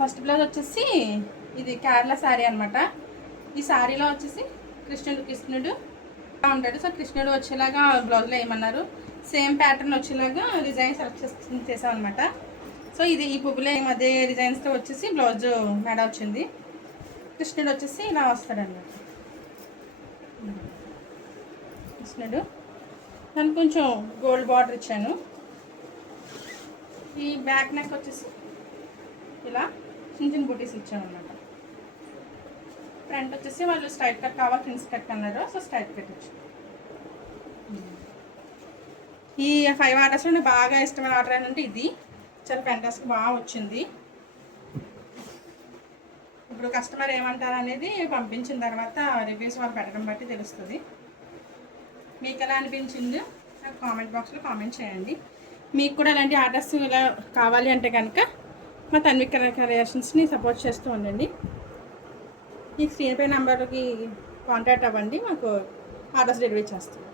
First blouse వచ్చేసి ఇది కేరళ శారీ అనమాట. ఈ శారీలో వచ్చేసి కృష్ణుడు ఉంటాడు. సో కృష్ణుడు వచ్చేలాగా బ్లౌజ్లో వేయమన్నారు. సేమ్ ప్యాటర్న్ వచ్చేలాగా డిజైన్ సెలెక్ట్ చేసాం అనమాట. సో ఇది ఈ పువ్వులే అదే డిజైన్స్తో వచ్చేసి బ్లౌజ్ మెడ వచ్చింది. కృష్ణుడు వచ్చేసి ఇలా వస్తాడన్నమాట. కృష్ణుడు దానికి కొంచెం గోల్డ్ బార్డర్ ఇచ్చాను. ఈ బ్యాక్ నెక్ వచ్చేసి ఇలా చిన్న చిన్న బూటీస్ ఇచ్చాను అనమాట. ఫ్రంట్ వచ్చేసి వాళ్ళు స్ట్రైట్ కట్ కావాలి, ప్రిన్స్ కట్ అన్నారు. సో స్ట్రైట్ కట్ ఇచ్చాను. ఈ 5 ఆర్డర్స్లో నాకు బాగా ఇష్టమైన ఆర్డర్ ఏంటంటే ఇది చాలా ఫ్యాంటాస్టిక్ బాగా వచ్చింది. ఇప్పుడు కస్టమర్ ఏమంటారు అనేది పంపించిన తర్వాత రివ్యూస్ వాళ్ళు పెట్టడం బట్టి తెలుస్తుంది. మీకు ఎలా అనిపించిందో నాకు కామెంట్ బాక్స్లో కామెంట్ చేయండి. మీకు కూడా ఇలాంటి ఆర్డర్స్ ఇలా కావాలి అంటే కనుక మా తన్విక క్రియేషన్స్ని సపోర్ట్ చేస్తూ ఉండండి. ఈ స్క్రీన్ పై నెంబర్కి కాంటాక్ట్ అవ్వండి, మాకు ఆర్డర్స్ డెలివరీ చేస్తాం.